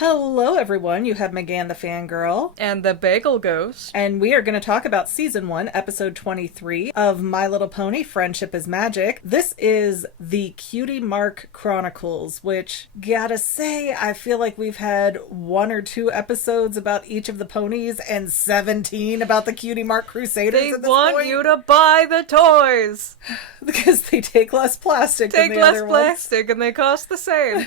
Hello everyone, you have Megan the Fangirl. And the Bagel Ghost. And we are going to talk about Season 1, Episode 23 of My Little Pony, Friendship is Magic. This is the Cutie Mark Chronicles, which, gotta say, I feel like we've had 1 or 2 episodes about each of the ponies and 17 about the Cutie Mark Crusaders They at this want point. you to buy the toys! Because they take less plastic than the other ones. Take less plastic and they cost the same.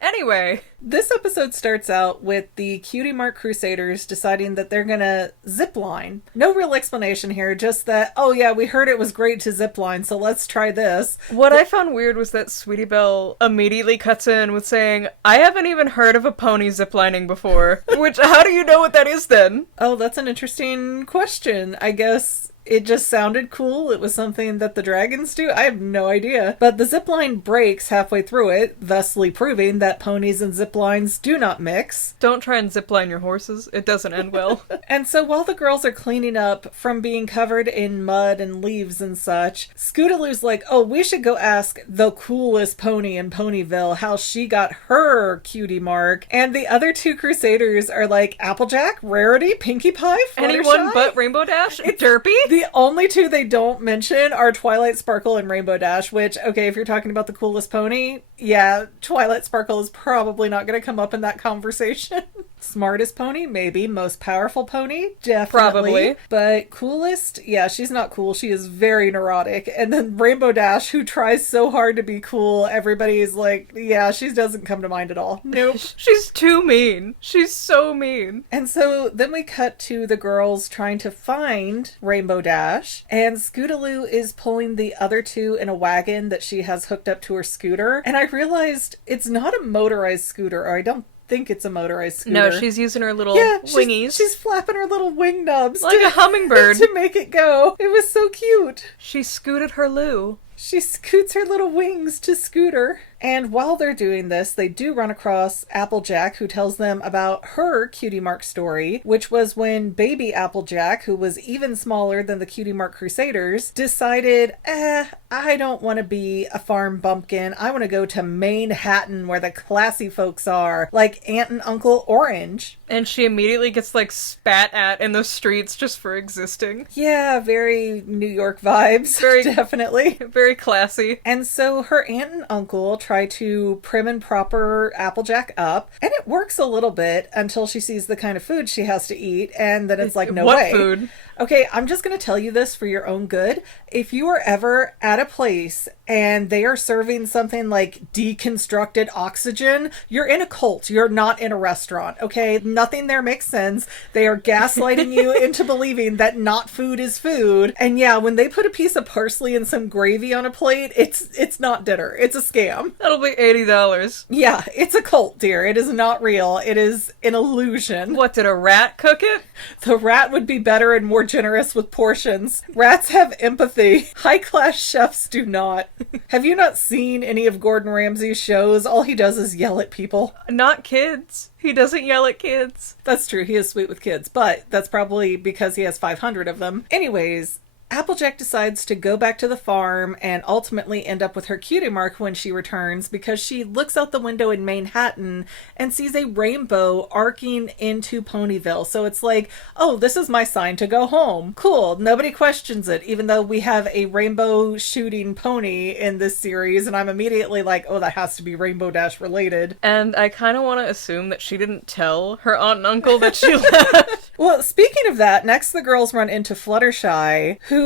Anyway. This episode starts out with the Cutie Mark Crusaders deciding that they're gonna zipline. No real explanation here, just that, oh yeah, we heard it was great to zipline, so let's try this. What I found weird was that Sweetie Belle immediately cuts in with saying, I haven't even heard of a pony ziplining before. Which, how do you know what that is then? Oh, that's an interesting question. I guess it just sounded cool. It was something that the dragons do. I have no idea. But the zipline breaks halfway through it, thusly proving that ponies and ziplines do not mix. Don't try and zipline your horses. It doesn't end well. And so while the girls are cleaning up from being covered in mud and leaves and such, Scootaloo's like, oh, we should go ask the coolest pony in Ponyville how she got her cutie mark. And the other 2 Crusaders are like Applejack, Rarity, Pinkie Pie, Fluttershy. Anyone but Rainbow Dash? Derpy? The only 2 they don't mention are Twilight Sparkle and Rainbow Dash, which, okay, if you're talking about the coolest pony, yeah, Twilight Sparkle is probably not going to come up in that conversation. Smartest pony, maybe. Most powerful pony, definitely. Probably. But coolest, yeah, she's not cool. She is very neurotic. And then Rainbow Dash, who tries so hard to be cool, everybody's like, yeah, she doesn't come to mind at all. Nope. She's too mean. She's so mean. And so then we cut to the girls trying to find Rainbow Dash, and Scootaloo is pulling the other 2 in a wagon that she has hooked up to her scooter. And I realized it's not a motorized scooter, or I don't think it's a motorized scooter. No, she's using her little wingies. She's flapping her little wing nubs. Like a hummingbird. To make it go. It was so cute. She scooted her loo. She scoots her little wings to Scooter. And while they're doing this, they do run across Applejack, who tells them about her Cutie Mark story, which was when baby Applejack, who was even smaller than the Cutie Mark Crusaders, decided, I don't want to be a farm bumpkin. I want to go to Manhattan, where the classy folks are, like Aunt and Uncle Orange. And she immediately gets, like, spat at in the streets just for existing. Yeah, very New York vibes. Very definitely. Very classy. And so her aunt and uncle try to prim and proper Applejack up, and it works a little bit until she sees the kind of food she has to eat, and then it's like, no way. What food? Okay, I'm just going to tell you this for your own good. If you are ever at a place and they are serving something like deconstructed oxygen, you're in a cult. You're not in a restaurant, okay? Nothing there makes sense. They are gaslighting you into believing that not food is food. And yeah, when they put a piece of parsley and some gravy on a plate, it's not dinner. It's a scam. That'll be $80. Yeah, it's a cult, dear. It is not real. It is an illusion. What, did a rat cook it? The rat would be better and more generous with portions. Rats have empathy. High-class chefs do not. Have you not seen any of Gordon Ramsay's shows? All he does is yell at people. Not kids. He doesn't yell at kids. That's true. He is sweet with kids, but that's probably because he has 500 of them. Anyways, Applejack decides to go back to the farm and ultimately end up with her cutie mark when she returns, because she looks out the window in Manhattan and sees a rainbow arcing into Ponyville. So it's like, oh, this is my sign to go home. Cool. Nobody questions it, even though we have a rainbow shooting pony in this series, and I'm immediately like, oh, that has to be Rainbow Dash related. And I kind of want to assume that she didn't tell her aunt and uncle that she left. Well, speaking of that, next the girls run into Fluttershy, who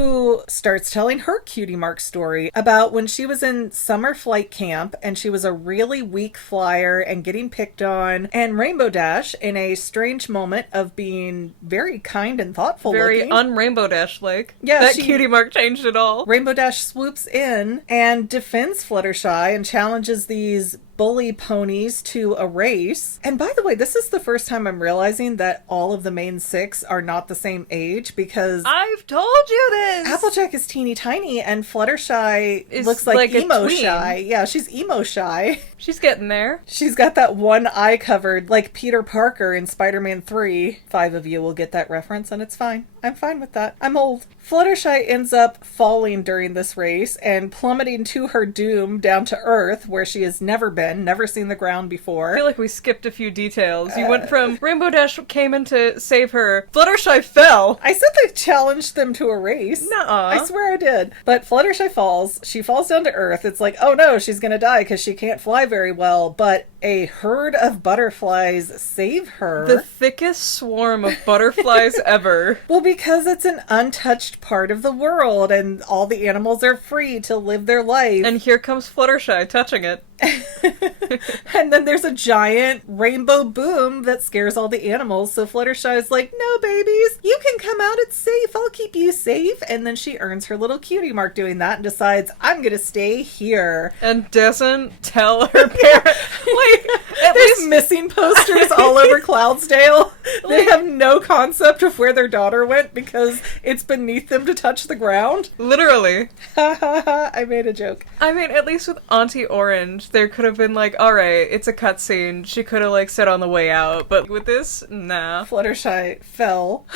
starts telling her cutie mark story about when she was in summer flight camp and she was a really weak flyer and getting picked on, and Rainbow Dash, in a strange moment of being very kind and thoughtful very looking. un-Rainbow Dash-like. Yeah, that cutie mark changed it all. Rainbow Dash swoops in and defends Fluttershy and challenges these bully ponies to a race. And by the way, this is the first time I'm realizing that all of the main 6 are not the same age, because I've told you this! Applejack is teeny tiny and Fluttershy Looks looks like a emo tween. shy. Yeah, she's emo shy. She's getting there. She's got that one eye covered like Peter Parker in Spider-Man 3. 5 of you will get that reference and it's fine. I'm fine with that. I'm old. Fluttershy ends up falling during this race and plummeting to her doom down to Earth, where she has never been, never seen the ground before. I feel like we skipped a few details. You went from Rainbow Dash came in to save her, Fluttershy fell! I said they challenged them to a race. Nuh-uh. I swear I did. But Fluttershy falls. She falls down to Earth. It's like, oh no, she's gonna die because she can't fly very well. But a herd of butterflies save her. The thickest swarm of butterflies ever. Well, because it's an untouched part of the world and all the animals are free to live their life. And here comes Fluttershy touching it. And then there's a giant rainbow boom that scares all the animals. So Fluttershy's like, no, babies, you can come out. It's safe. I'll keep you safe. And then she earns her little cutie mark doing that and decides, I'm going to stay here. And doesn't tell her parents. Like, there's missing posters all over Cloudsdale. They have no concept of where their daughter went because it's beneath them to touch the ground. Literally. Ha ha ha, I made a joke. I mean, at least with Auntie Orange, there could have been like, alright, it's a cutscene. She could have like said on the way out. But with this, nah. Fluttershy fell.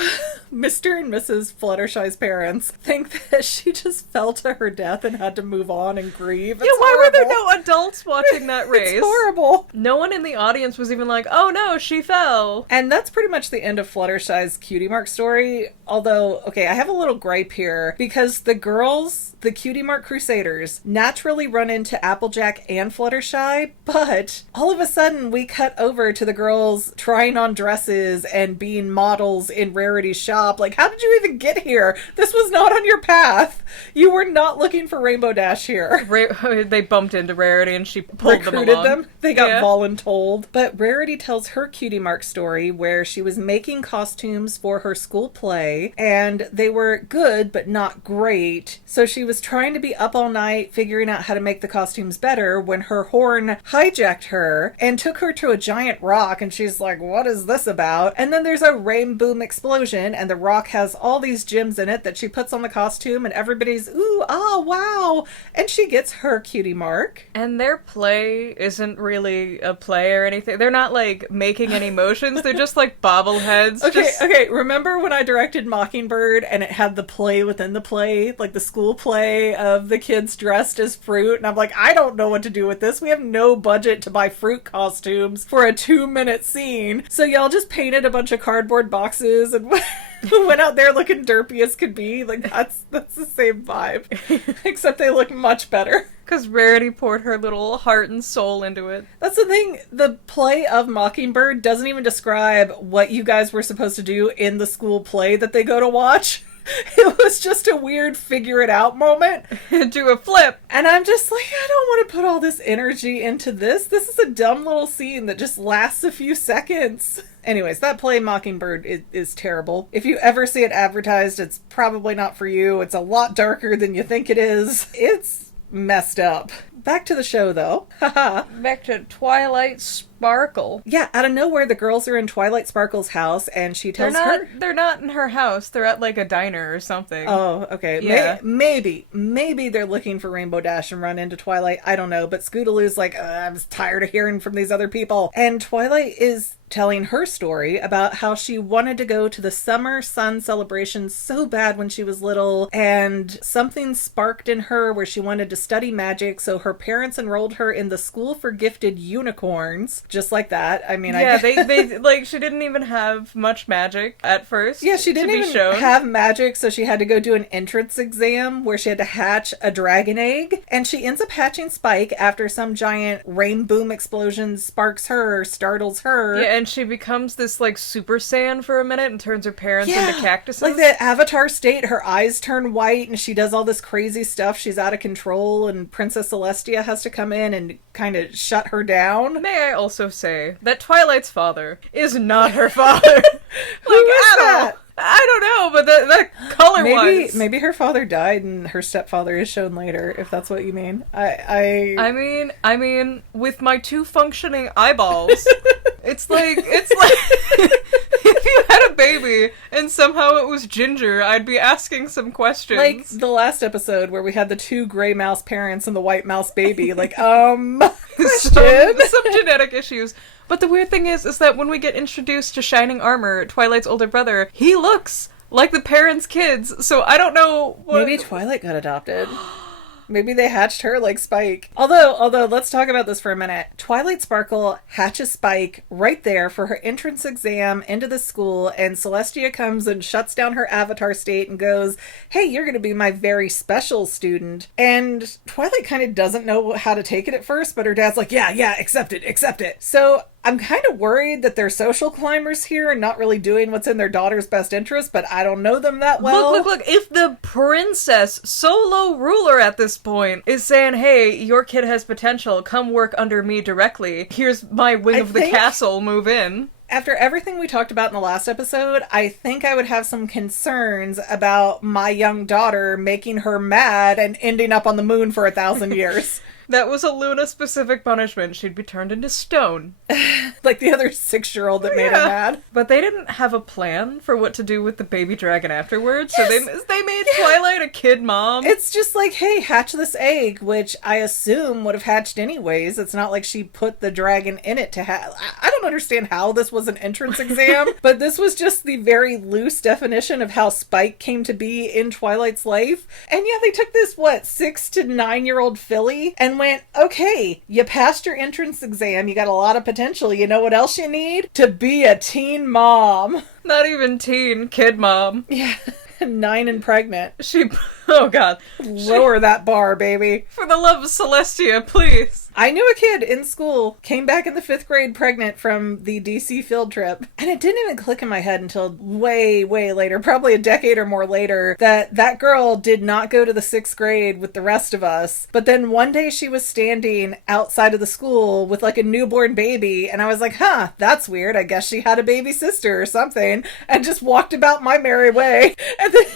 Mr. and Mrs. Fluttershy's parents think that she just fell to her death and had to move on and grieve. Yeah, why were there no adults watching that race? It's horrible. No one in the audience was even like, oh no, she fell. And that's pretty much the end of Fluttershy's Cutie Mark story. Although, okay, I have a little gripe here because the girls, the Cutie Mark Crusaders, naturally run into Applejack and Fluttershy, but all of a sudden we cut over to the girls trying on dresses and being models in Rarity's shop. Like, how did you even get here? This was not on your path. You were not looking for Rainbow Dash here. They bumped into Rarity and she pulled them along. They got voluntold. But Rarity tells her Cutie Mark story where she was making costumes for her school play and they were good but not great. So she was trying to be up all night figuring out how to make the costumes better when her horn hijacked her and took her to a giant rock and she's like, what is this about? And then there's a rain boom explosion and the rock has all these gems in it that she puts on the costume and everybody's ooh, ah, wow. And she gets her Cutie Mark. And their play isn't really a play or anything. They're not like making any motions. They're just like bobbleheads. Okay. Remember when I directed Mockingbird and it had the play within the play, like the school play of the kids dressed as fruit? And I'm like, I don't know what to do with this. We have no budget to buy fruit costumes for a 2-minute scene. So y'all just painted a bunch of cardboard boxes and went out there looking derpy as could be. Like, that's the same vibe. Except they look much better. Because Rarity poured her little heart and soul into it. That's the thing. The play of Mockingbird doesn't even describe what you guys were supposed to do in the school play that they go to watch. It was just a weird figure it out moment. Do a flip. And I'm just like, I don't want to put all this energy into this. This is a dumb little scene that just lasts a few seconds. Anyways, that play Mockingbird is terrible. If you ever see it advertised, it's probably not for you. It's a lot darker than you think it is. It's messed up. Back to the show, though. Back to Twilight Sparkle. Yeah, out of nowhere, the girls are in Twilight Sparkle's house, and she tells her... They're not in her house. They're at, like, a diner or something. Oh, okay. Yeah. Maybe they're looking for Rainbow Dash and run into Twilight. I don't know. But Scootaloo's like, I'm tired of hearing from these other people. And Twilight is telling her story about how she wanted to go to the summer sun celebration so bad when she was little, and something sparked in her where she wanted to study magic, so her parents enrolled her in the School for Gifted Unicorns. Just like that. I mean, yeah, they like, she didn't even have much magic at first. Yeah, she didn't even have magic, so she had to go do an entrance exam where she had to hatch a dragon egg, and she ends up hatching Spike after some giant rain boom explosion sparks her, startles her. Yeah, and she becomes this, like, Super Saiyan for a minute and turns her parents into cactuses. Like the Avatar state, her eyes turn white and she does all this crazy stuff. She's out of control and Princess Celestia has to come in and kind of shut her down. May I also say that Twilight's father is not her father. Like, who is that? I don't know, but that color-wise... Maybe her father died and her stepfather is shown later, if that's what you mean. I mean, with my 2 functioning eyeballs, it's like if you had a baby and somehow it was Ginger, I'd be asking some questions. Like the last episode where we had the 2 gray mouse parents and the white mouse baby. Like, question? Some genetic issues. But the weird thing is that when we get introduced to Shining Armor, Twilight's older brother, he looks like the parents' kids, so I don't know what... Maybe Twilight got adopted. Maybe they hatched her like Spike. Although, let's talk about this for a minute. Twilight Sparkle hatches Spike right there for her entrance exam into the school, and Celestia comes and shuts down her avatar state and goes, hey, you're going to be my very special student. And Twilight kind of doesn't know how to take it at first, but her dad's like, yeah, accept it. So I'm kind of worried that they're social climbers here and not really doing what's in their daughter's best interest, but I don't know them that well. Look. If the princess solo ruler at this point is saying, hey, your kid has potential, come work under me directly. Here's my wing of the castle, move in. After everything we talked about in the last episode, I think I would have some concerns about my young daughter making her mad and ending up on the moon for 1,000 years. That was a Luna-specific punishment. She'd be turned into stone. Like the other 6-year-old that made her mad. But they didn't have a plan for what to do with the baby dragon afterwards, yes. So they made Twilight a kid mom. It's just like, hey, hatch this egg, which I assume would have hatched anyways. It's not like she put the dragon in it to hatch. I don't understand how this was an entrance exam, but this was just the very loose definition of how Spike came to be in Twilight's life. And yeah, they took this, 6 to 9-year-old filly and went, okay, you passed your entrance exam, you got a lot of potential, you know what else you need? To be a teen mom. Not even teen, kid mom. Yeah, 9 and pregnant. Oh god. Lower that bar, baby. For the love of Celestia, please. I knew a kid in school, came back in the 5th grade pregnant from the DC field trip, and it didn't even click in my head until way, way later, probably a decade or more later, that girl did not go to the 6th grade with the rest of us, but then one day she was standing outside of the school with like a newborn baby, and I was like, that's weird, I guess she had a baby sister or something, and just walked about my merry way, and then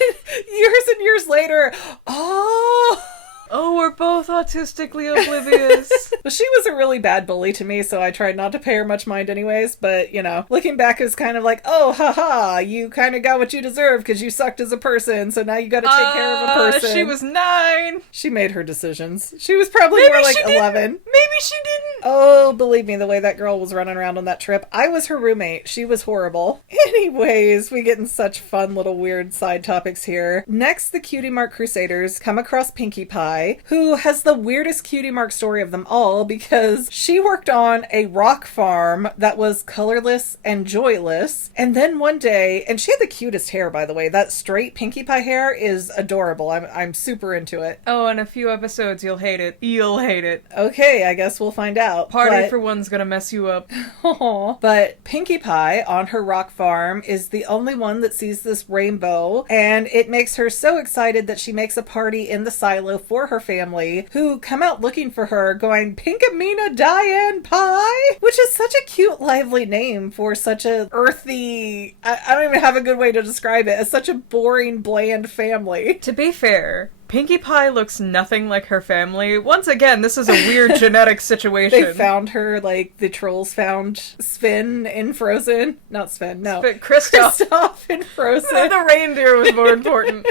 years and years later, Oh, we're both autistically oblivious. Well, she was a really bad bully to me, so I tried not to pay her much mind anyways, but, looking back is kind of like, oh, haha, you kind of got what you deserve because you sucked as a person, so now you got to take care of a person. She was 9. She made her decisions. She was probably more like 11. Maybe she didn't. Oh, believe me, the way that girl was running around on that trip, I was her roommate. She was horrible. Anyways, we get in such fun little weird side topics here. Next, the Cutie Mark Crusaders come across Pinkie Pie, who has the weirdest Cutie Mark story of them all because she worked on a rock farm that was colorless and joyless. And then one day, and she had the cutest hair, by the way. That straight Pinkie Pie hair is adorable. I'm super into it. Oh, in a few episodes, you'll hate it. You'll hate it. Okay, I guess we'll find out. Party for one's gonna mess you up. But Pinkie Pie on her rock farm is the only one that sees this rainbow, and it makes her so excited that she makes a party in the silo for her family, who come out looking for her going, Pinkamena Diane Pie, which is such a cute, lively name for such a earthy, I don't even have a good way to describe it, as such a boring, bland family. To be fair, Pinkie Pie looks nothing like her family. Once again, this is a weird genetic situation. They found her like the trolls found Sven in Frozen. Not Sven, no. Kristoff in Frozen. The reindeer was more important.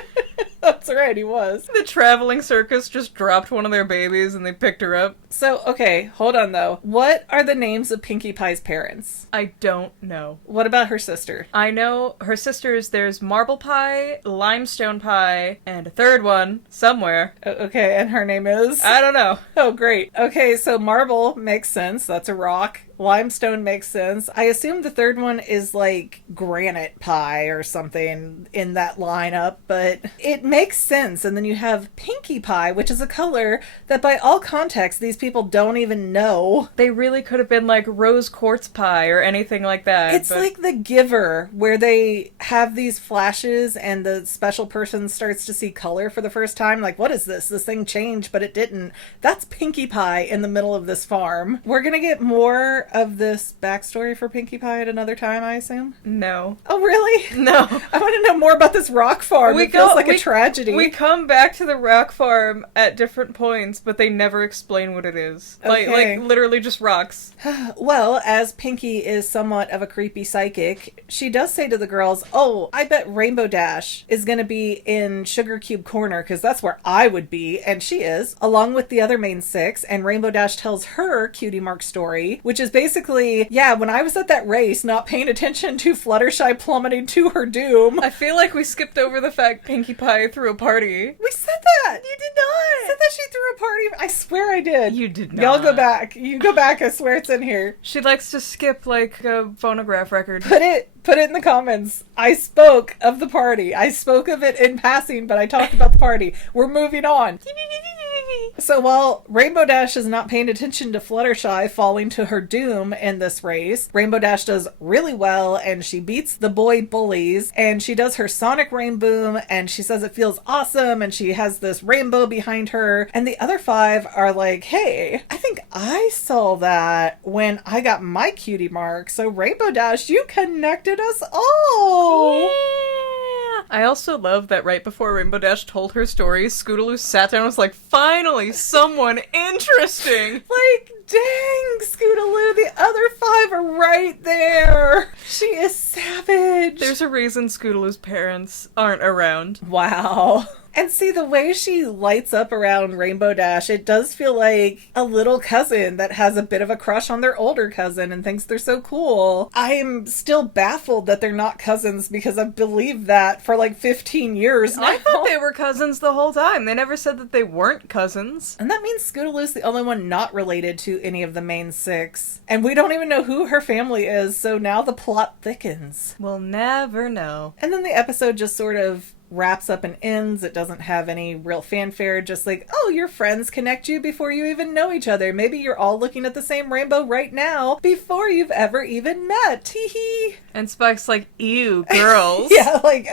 That's right, he was. The traveling circus just dropped one of their babies and they picked her up. So, okay, hold on though. What are the names of Pinkie Pie's parents? I don't know. What about her sister? I know her sisters, there's Marble Pie, Limestone Pie, and a third one somewhere. Okay, and her name is? I don't know. Oh, great. Okay, so Marble makes sense. That's a rock. Limestone makes sense. I assume the third one is like Granite Pie or something in that lineup, but it makes sense. And then you have Pinkie Pie, which is a color that by all context these people don't even know. They really could have been like Rose Quartz Pie or anything like that. It's like The Giver, where they have these flashes and the special person starts to see color for the first time. Like, what is this? This thing changed, but it didn't. That's Pinkie Pie in the middle of this farm. We're gonna get more of this backstory for Pinkie Pie at another time, I assume? No. Oh, really? No. I want to know more about this rock farm. It feels like a tragedy. We come back to the rock farm at different points, but they never explain what it is. Okay. Like literally just rocks. Well, as Pinkie is somewhat of a creepy psychic, she does say to the girls, oh, I bet Rainbow Dash is going to be in Sugar Cube Corner, because that's where I would be, and she is, along with the other main 6, and Rainbow Dash tells her Cutie Mark story, which is basically, yeah, when I was at that race, not paying attention to Fluttershy plummeting to her doom. I feel like we skipped over the fact Pinkie Pie threw a party. We said that! You did not! I said that she threw a party. I swear I did. You did not. Y'all go back. You go back. I swear it's in here. She likes to skip like a phonograph record. Put it in the comments. I spoke of the party. I spoke of it in passing, but I talked about the party. We're moving on. So while Rainbow Dash is not paying attention to Fluttershy falling to her doom in this race, Rainbow Dash does really well and she beats the boy bullies and she does her sonic rainboom and she says it feels awesome and she has this rainbow behind her and the other 5 are like, hey, I think I saw that when I got my cutie mark. So Rainbow Dash, you connected us all. Yeah. I also love that right before Rainbow Dash told her story, Scootaloo sat down and was like, finally, someone interesting! Like, dang, Scootaloo, the other 5 are right there. She is savage. There's a reason Scootaloo's parents aren't around. Wow. And see, the way she lights up around Rainbow Dash, it does feel like a little cousin that has a bit of a crush on their older cousin and thinks they're so cool. I'm still baffled that they're not cousins because I've believed that for like 15 years now. I thought they were cousins the whole time. They never said that they weren't cousins. And that means Scootaloo's the only one not related to any of the main 6. And we don't even know who her family is, so now the plot thickens. We'll never know. And then the episode just sort of wraps up and ends. It doesn't have any real fanfare, just like, oh, your friends connect you before you even know each other. Maybe you're all looking at the same rainbow right now before you've ever even met. Tee hee. And Spike's like, ew, girls. Yeah, like,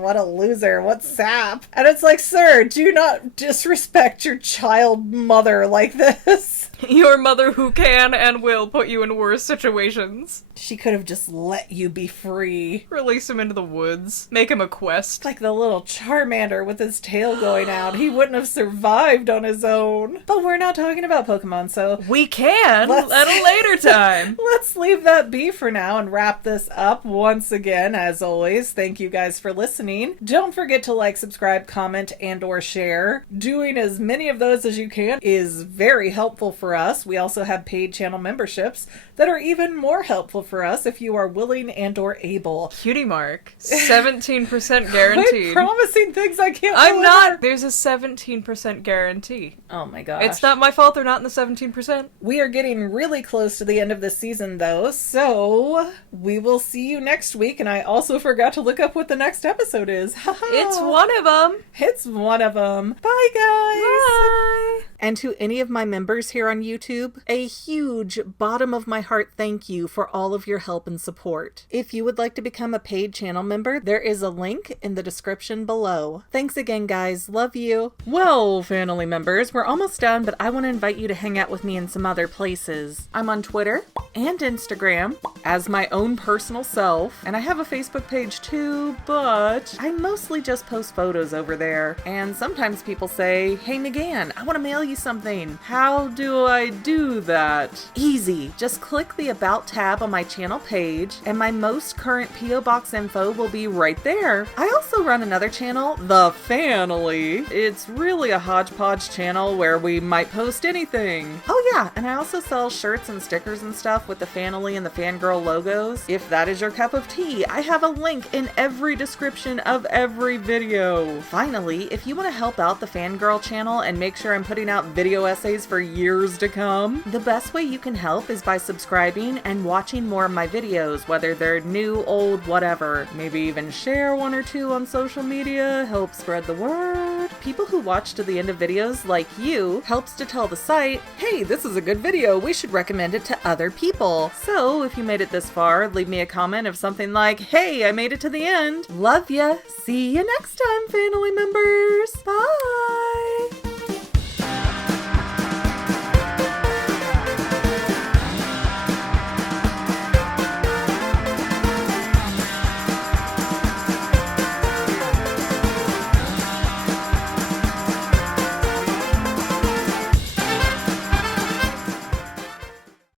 what a loser. What sap. And it's like, sir, do not disrespect your child mother like this. Your mother who can and will put you in worse situations. She could have just let you be free. Release him into the woods. Make him a quest. Like the little Charmander with his tail going out. He wouldn't have survived on his own. But we're not talking about Pokemon, so... We can at a later time. Let's leave that be for now and wrap this up. Once again, as always, thank you guys for listening. Don't forget to like, subscribe, comment, and or share. Doing as many of those as you can is very helpful for us. We also have paid channel memberships that are even more helpful for us if you are willing and or able. Cutie Mark. 17% guaranteed. I'm promising things I can't I'm deliver. not. There's a 17% guarantee. Oh my gosh. It's not my fault they're not in the 17%. We are getting really close to the end of the season though, so we will see you next week. And I also forgot to look up what the next episode is. It's one of them. It's one of them. Bye guys. Bye. And to any of my members here on YouTube, a huge bottom of my heart thank you for all of your help and support. If you would like to become a paid channel member, there is a link in the description below. Thanks again, guys. Love you. Well, family members, we're almost done, but I want to invite you to hang out with me in some other places. I'm on Twitter and Instagram as my own personal self, and I have a Facebook page too, but I mostly just post photos over there. And sometimes people say, hey McGann, I want to mail you something. How do I do that? Easy. Just click the About tab on my channel page and my most current P.O. Box info will be right there. I also run another channel, The Family. It's really a hodgepodge channel where we might post anything. Oh yeah, and I also sell shirts and stickers and stuff with the Family and the Fangirl logos. If that is your cup of tea, I have a link in every description of every video. Finally, if you want to help out the Fangirl channel and make sure I'm putting out video essays for years to come, the best way you can help is by subscribing and watching more of my videos, whether they're new, old, whatever. Maybe even share one or two on social media, help spread the word. People who watch to the end of videos, like you, helps to tell the site, hey, this is a good video, we should recommend it to other people. So if you made it this far, leave me a comment of something like, hey, I made it to the end. Love ya. See you next time, family members. Bye.